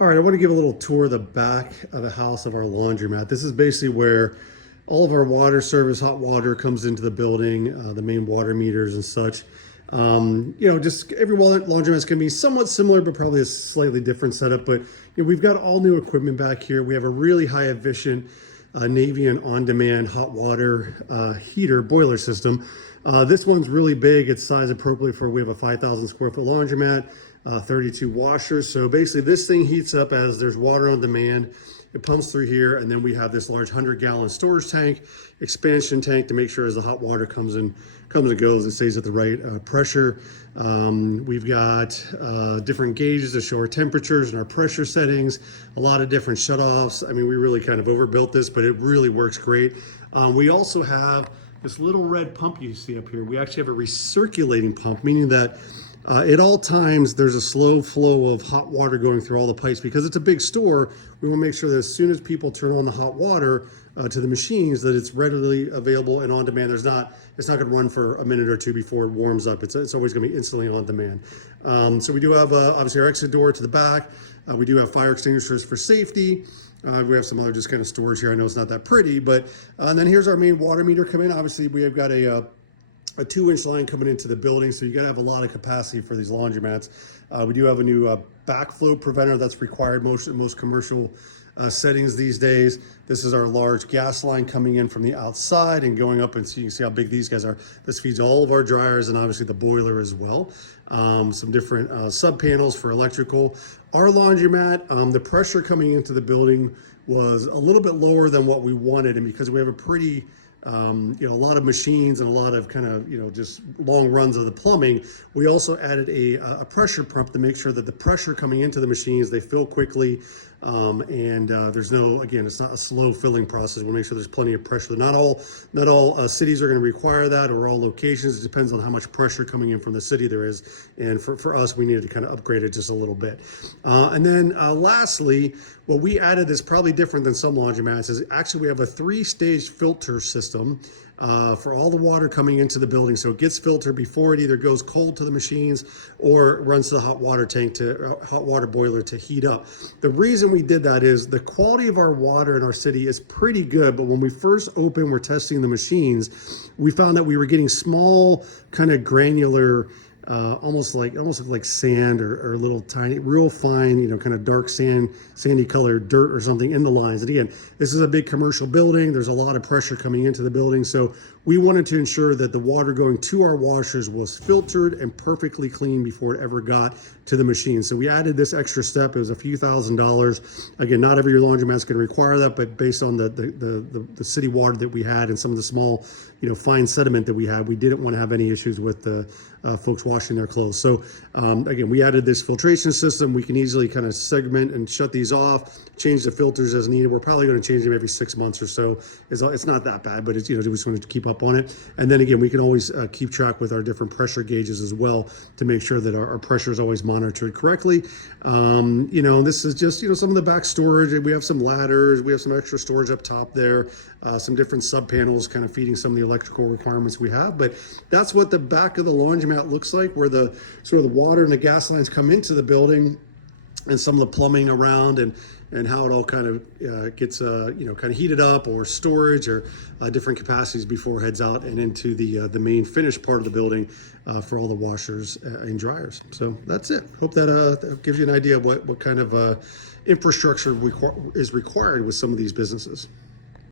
All right, I want to give a little tour of the back of the house of our laundromat. This is basically where all of our water service, hot water comes into the building, the main water meters and such. Just every laundromat is going to be somewhat similar, but probably a slightly different setup. But we've got all new equipment back here. We have a really high efficient Navian on-demand hot water heater boiler system. This one's really big. It's sized appropriately for, we have a 5,000 square foot laundromat, 32 washers. So basically this thing heats up as there's water on demand. It pumps through here, and then we have this large 100-gallon storage tank, expansion tank to make sure as the hot water comes and goes, it stays at the right pressure. We've got different gauges to show our temperatures and our pressure settings, a lot of different shutoffs. I mean, we really kind of overbuilt this, but it really works great. We also have this little red pump you see up here. We actually have a recirculating pump, meaning that at all times, there's a slow flow of hot water going through all the pipes. Because it's a big store, we want to make sure that as soon as people turn on the hot water to the machines, that it's readily available and on demand. It's not going to run for a minute or two before it warms up. It's always going to be instantly on demand. So we do have obviously our exit door to the back. We do have fire extinguishers for safety. We have some other just kind of storage here. I know it's not that pretty, but and then here's our main water meter come in. Obviously, we have got a 2-inch line coming into the building, so you got to have a lot of capacity for these laundromats. We do have a new backflow preventer that's required most commercial settings these days. This is our large gas line coming in from the outside and going up, and so you can see how big these guys are. This feeds all of our dryers and obviously the boiler as well. Some different sub panels for electrical. Our laundromat, the pressure coming into the building was a little bit lower than what we wanted, and because we have a pretty a lot of machines and a lot of kind of, just long runs of the plumbing, we also added a pressure pump to make sure that the pressure coming into the machines, they fill quickly. There's no, again, it's not a slow filling process. We'll make sure there's plenty of pressure. Not all cities are going to require that, or all locations. It depends on how much pressure coming in from the city there is. And for us, we needed to kind of upgrade it just a little bit. Lastly, what we added is probably different than some laundromats is actually we have a 3-stage filter system for all the water coming into the building. So it gets filtered before it either goes cold to the machines or runs to the hot water tank hot water boiler to heat up. The reason we did that is the quality of our water in our city is pretty good, but when we first opened, we're testing the machines, we found that we were getting small kind of granular almost like sand or little tiny, real fine, kind of dark sandy colored dirt or something in the lines. And again, this is a big commercial building. There's a lot of pressure coming into the building. So we wanted to ensure that the water going to our washers was filtered and perfectly clean before it ever got to the machine. So we added this extra step. It was a few $1,000s. Again, not every laundromat's going to require that, but based on the city water that we had and some of the small, fine sediment that we had, we didn't want to have any issues with the folks washing their clothes. So again, we added this filtration system. We can easily kind of segment and shut these off, change the filters as needed. We're probably going to change them every 6 months or so. It's not that bad, but it's, we just wanted to keep up on it. And then again, we can always keep track with our different pressure gauges as well to make sure that our pressure is always monitored correctly. This is just, some of the back storage. We have some ladders. We have some extra storage up top there. Some different sub panels kind of feeding some of the electrical requirements we have. But that's what the back of the laundromat looks like, where the sort of the water and the gas lines come into the building, and some of the plumbing around and how it all kind of gets kind of heated up, or storage, or different capacities before it heads out and into the main finished part of the building for all the washers and dryers. So that's it. Hope that gives you an idea of what kind of infrastructure is required with some of these businesses.